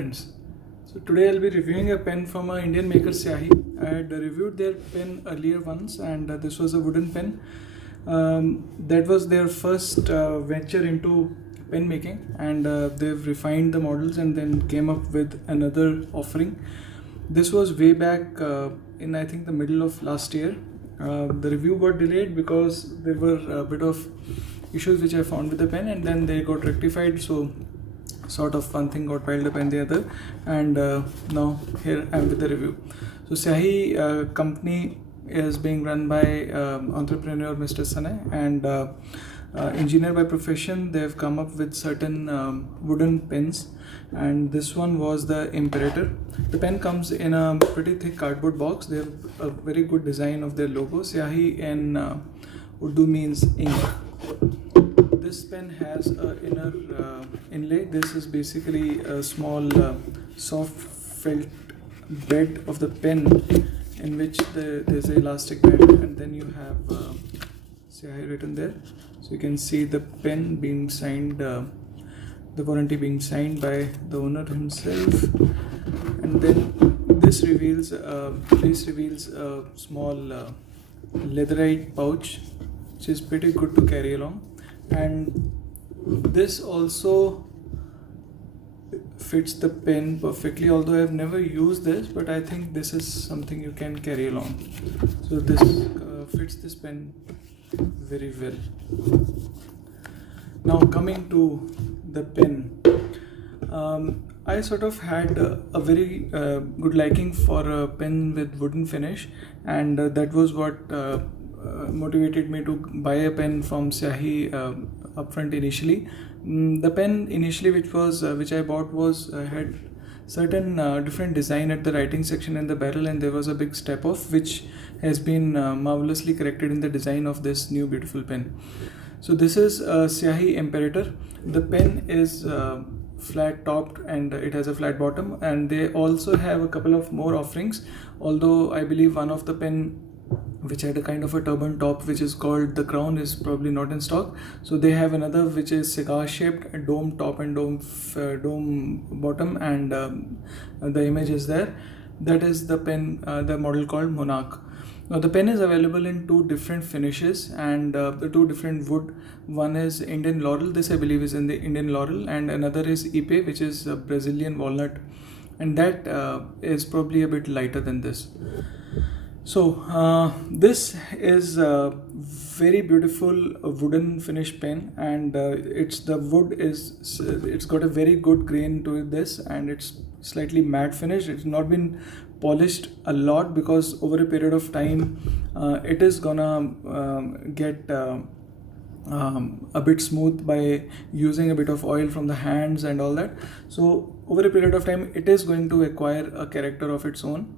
friends, so today I'll be reviewing a pen from an Indian maker Syahi. I had reviewed their pen earlier once, and this was a wooden pen. That was their first venture into pen making, and they've refined the models and then came up with another offering. This was way back in I think the middle of last year. The review got delayed because there were a bit of issues which I found with the pen, and then they got rectified. So sort of one thing got piled up and the other, and now here I am with the review. So Syahi company is being run by entrepreneur Mr. Syahi, and engineer by profession. They've come up with certain wooden pens, and this one was the Imperator. The pen comes in a pretty thick cardboard box. They have a very good design of their logo. Syahi in Urdu means ink. This pen has an inner inlay. This is basically a small soft felt bed of the pen, in which there's an elastic band, and then you have Syahi written there. So you can see the pen being signed, the warranty being signed by the owner himself, and then this reveals a small leatherite pouch, which is pretty good to carry along. And this also fits the pen perfectly, although I have never used this, but I think this is something you can carry along. So this fits this pen very well. Now coming to the pen, I sort of had a very good liking for a pen with wooden finish, and that was what motivated me to buy a pen from Syahi upfront initially. The pen initially which I bought was had certain different design at the writing section and the barrel, and there was a big step off which has been marvelously corrected in the design of this new beautiful pen. So this is Syahi Imperator. The pen is flat topped and it has a flat bottom, and they also have a couple of more offerings, although I believe one of the pen which had a kind of a turban top, which is called the Crown, is probably not in stock. So they have another which is cigar shaped, dome top and dome bottom, and the image is there. That is the pen, the model called Monarch. Now the pen is available in two different finishes and the two different wood. One is Indian Laurel, this I believe is in the Indian Laurel, and another is Ipe, which is a Brazilian walnut, and that is probably a bit lighter than this. So this is a very beautiful wooden finish pen, and it's got a very good grain to this, and it's slightly matte finish. It's not been polished a lot because over a period of time it is gonna get a bit smooth by using a bit of oil from the hands and all that. So over a period of time it is going to acquire a character of its own.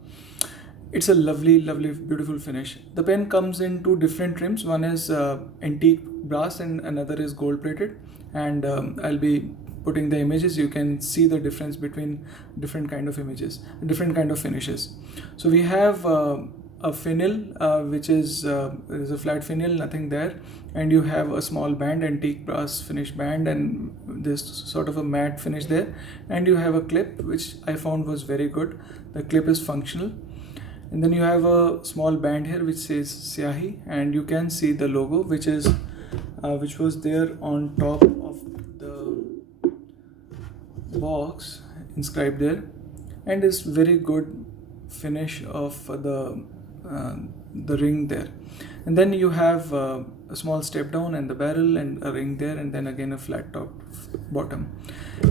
It's a lovely, beautiful finish. The pen comes in two different trims. One is antique brass and another is gold plated, and I'll be putting the images. You can see the difference between different kind of images, different kind of finishes. So we have a finial, which is a flat finial, nothing there, and you have a small band, antique brass finish band, and this sort of a matte finish there, and you have a clip which I found was very good. The clip is functional. And then you have a small band here which says Syahi, and you can see the logo which was there on top of the box, inscribed there, and is very good finish of the ring there. And then you have a small step down and the barrel and a ring there, and then again a flat top bottom.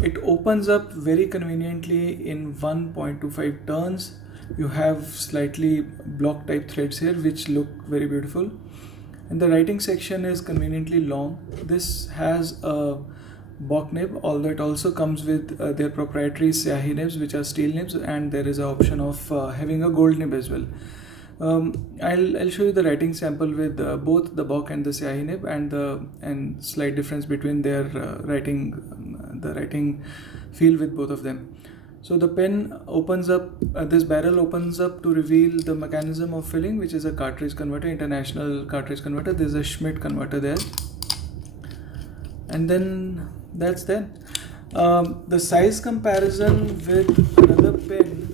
It opens up very conveniently in 1.25 turns. You have slightly block type threads here which look very beautiful, and the writing section is conveniently long. This has a Bock nib, although it also comes with their proprietary Syahi nibs, which are steel nibs, and there is an option of having a gold nib as well. I'll show you the writing sample with both the Bock and the Syahi nib, and slight difference between their writing feel with both of them. So the pen opens up, this barrel opens up to reveal the mechanism of filling, which is a cartridge converter, international cartridge converter. There's a Schmidt converter there, and then that's that. The size comparison with another pen,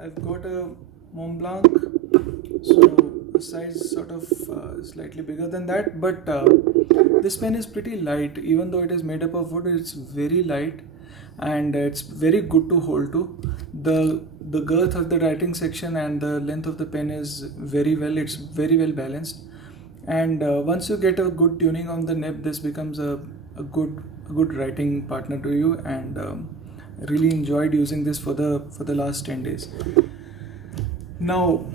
I've got a Mont Blanc, so the size sort of slightly bigger than that, but this pen is pretty light. Even though it is made up of wood, it's very light and it's very good to hold to. The girth of the writing section and the length of the pen is it's very well balanced, and once you get a good tuning on the nib, this becomes a good writing partner to you, and really enjoyed using this for the last 10 days now.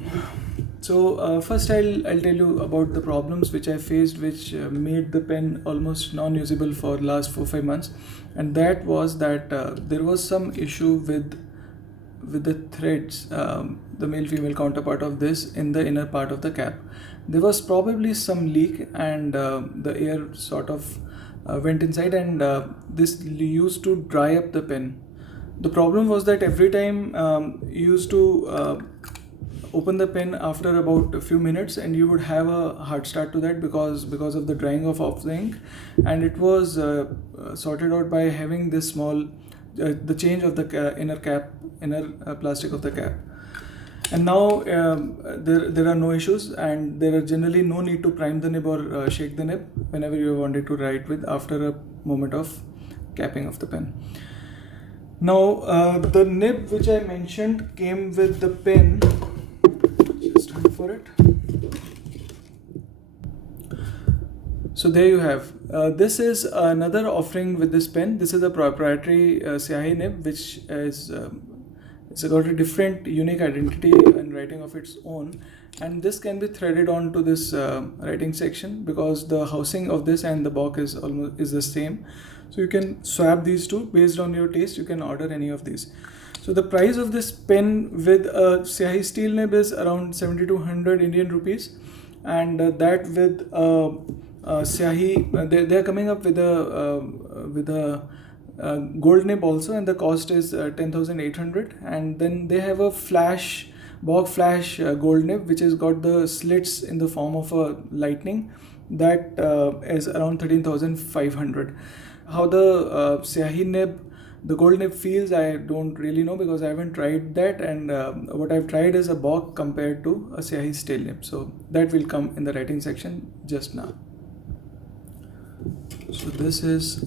So first I'll tell you about the problems which I faced, which made the pen almost non-usable for last 4-5 months, and that was that there was some issue with the threads, the male-female counterpart of this, in the inner part of the cap. There was probably some leak, and the air sort of went inside, and this used to dry up the pen. The problem was that every time you used to open the pen after about a few minutes, and you would have a hard start to that because of the drying off the ink, and it was sorted out by having this small the change of the inner plastic of the cap. And now there are no issues, and there are generally no need to prime the nib or shake the nib whenever you wanted to write with after a moment of capping of the pen. Now the nib which I mentioned came with the pen. Just wait for it. So there you have. This is another offering with this pen. This is a proprietary Syahi nib, which is it's got a different unique identity and writing of its own, and this can be threaded onto this writing section because the housing of this and the back is the same. So you can swap these two based on your taste. You can order any of these. So the price of this pen with a Syahi steel nib is around 7,200 Indian rupees, and that with Syahi, they're coming up with a gold nib also, and the cost is 10,800. And then they have a bog flash gold nib, which has got the slits in the form of a lightning, that is around 13,500. How the Syahi nib, the gold nib feels, I don't really know because I haven't tried that, and what I've tried is a bog compared to a Syahi steel nib. So that will come in the writing section just now. So this is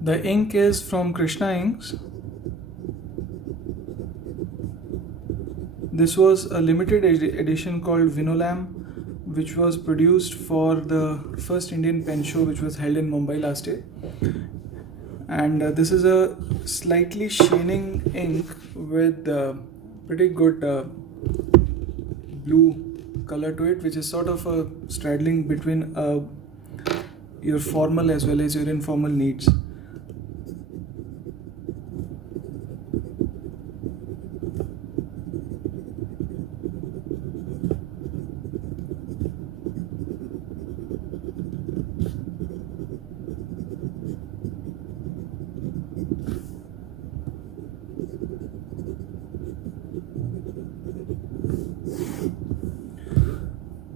the ink is from Krishna Inks. This was a limited edition called Vinolam, which was produced for the first Indian pen show, which was held in Mumbai last year. And this is a slightly shining ink with pretty good blue color to it, which is sort of straddling between your formal as well as your informal needs.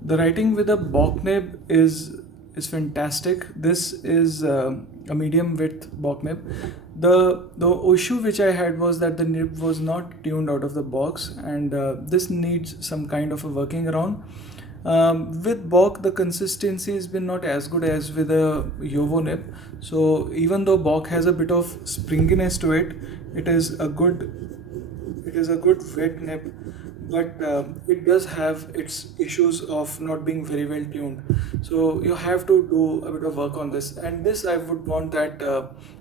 The writing with a Bock nib is fantastic. This is a medium width Bock nib. The issue which I had was that the nib was not tuned out of the box, and this needs some kind of a working around. With Bock, the consistency has been not as good as with a Yovo nib. So even though Bock has a bit of springiness to it, it is a good wet nib, but it does have its issues of not being very well tuned. So you have to do a bit of work on this, and this I would want that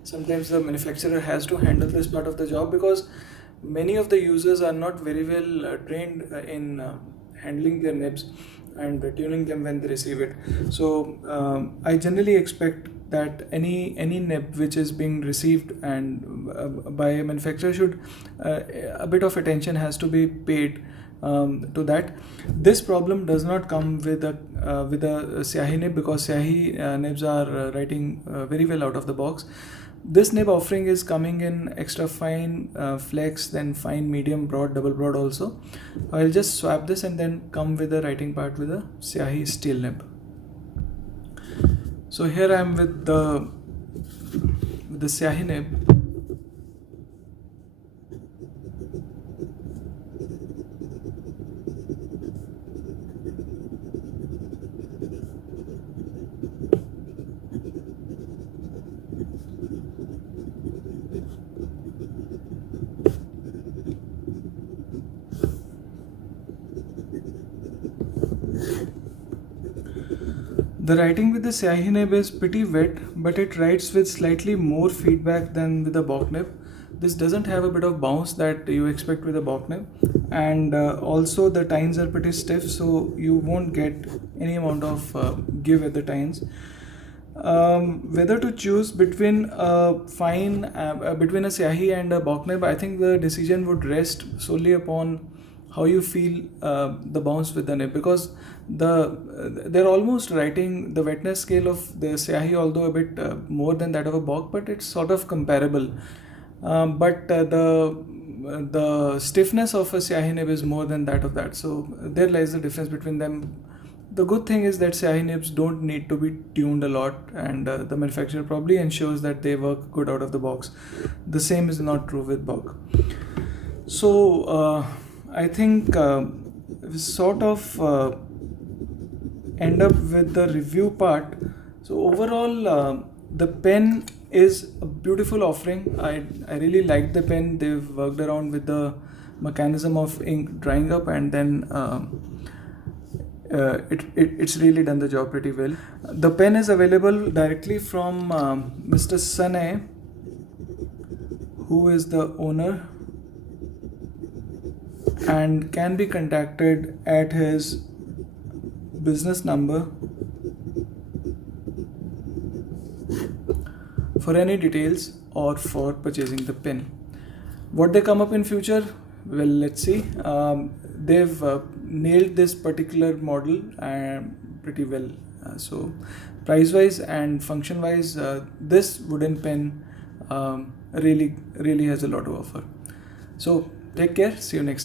sometimes the manufacturer has to handle this part of the job, because many of the users are not very well trained in handling their nibs and tuning them when they receive it. So I generally expect that any nib which is being received and by a manufacturer should a bit of attention has to be paid to that. This problem does not come with a Syahi nib, because Syahi nibs are writing very well out of the box. This nib offering is coming in extra fine, flex, then fine, medium, broad, double broad also. I'll just swap this and then come with the writing part with a Syahi steel nib. So here I am with the Syahi nib. The writing with the Syahi nib is pretty wet, but it writes with slightly more feedback than with the Bock nib. This doesn't have a bit of bounce that you expect with a Bock nib, and also the tines are pretty stiff, so you won't get any amount of give at the tines. Whether to choose between between a Syahi and a Bock nib, I think the decision would rest solely upon how you feel the bounce with the nib, because they're almost writing the wetness scale of the Syahi, although a bit more than that of a Bock, but it's sort of comparable. But the stiffness of a Syahi nib is more than that of that, so there lies the difference between them. The good thing is that Syahi nibs don't need to be tuned a lot, and the manufacturer probably ensures that they work good out of the box. The same is not true with Bock. So I think we sort of end up with the review part. So overall, the pen is a beautiful offering. I really like the pen. They've worked around with the mechanism of ink drying up, and then it's really done the job pretty well. The pen is available directly from Mr. Syahi, who is the owner, and can be contacted at his business number for any details or for purchasing the pen. What they come up in future? Well, let's see. They've nailed this particular model pretty well. So price wise and function wise, this wooden pen really has a lot to offer. So take care. See you next time.